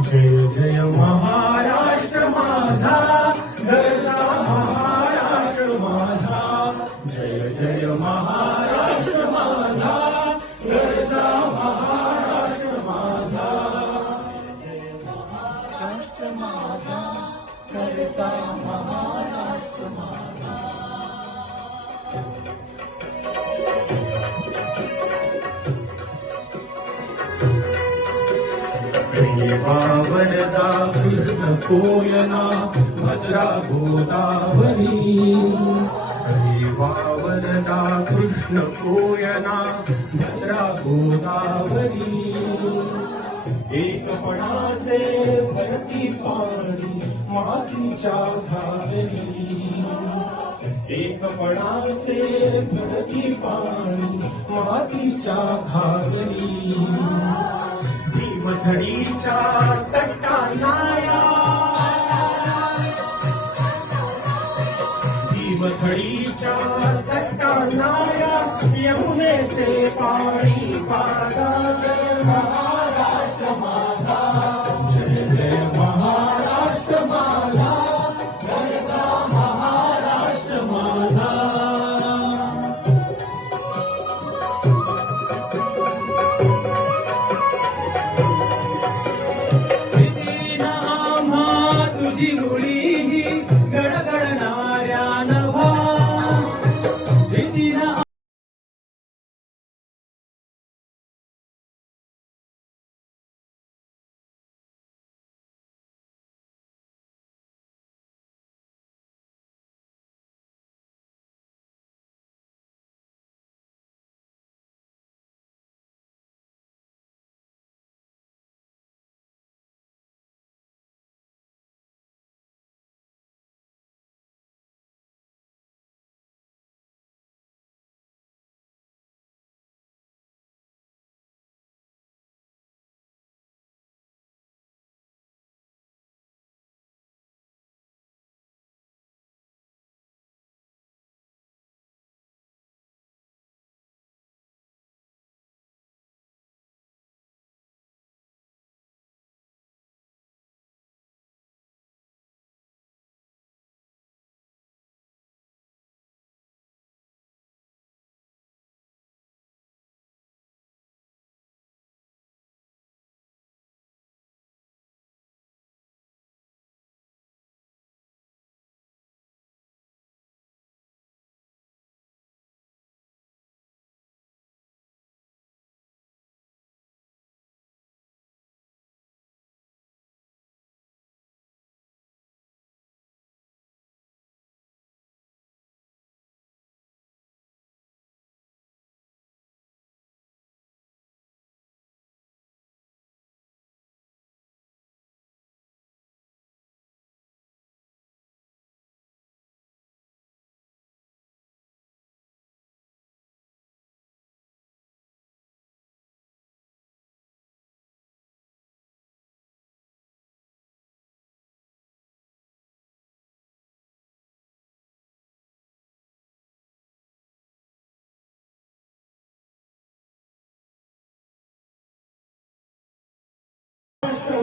जय जय महाराष्ट्र माझा गरजा महाराष्ट्र माझा. जय जय महाराष्ट्र माझा गरजा महाराष्ट्र माझा. महाराष्ट्र माझा गरजा महाराष्ट्र माझा. वरदा कृष्ण कोयना भद्रा गोदावरी वरदा कृष्ण कोयना भद्रा गोदावरी एकपणाचे भरती पाणी मातीच्या घागरी एकपणाचे भरती पाणी मातीच्या घागरी भीमथडीच्या तट्टानाया भीमथडीच्या तट्टानाया यमुनेचे पाणी पाडा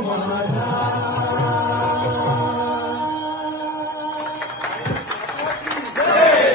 महाराष्ट्र माझा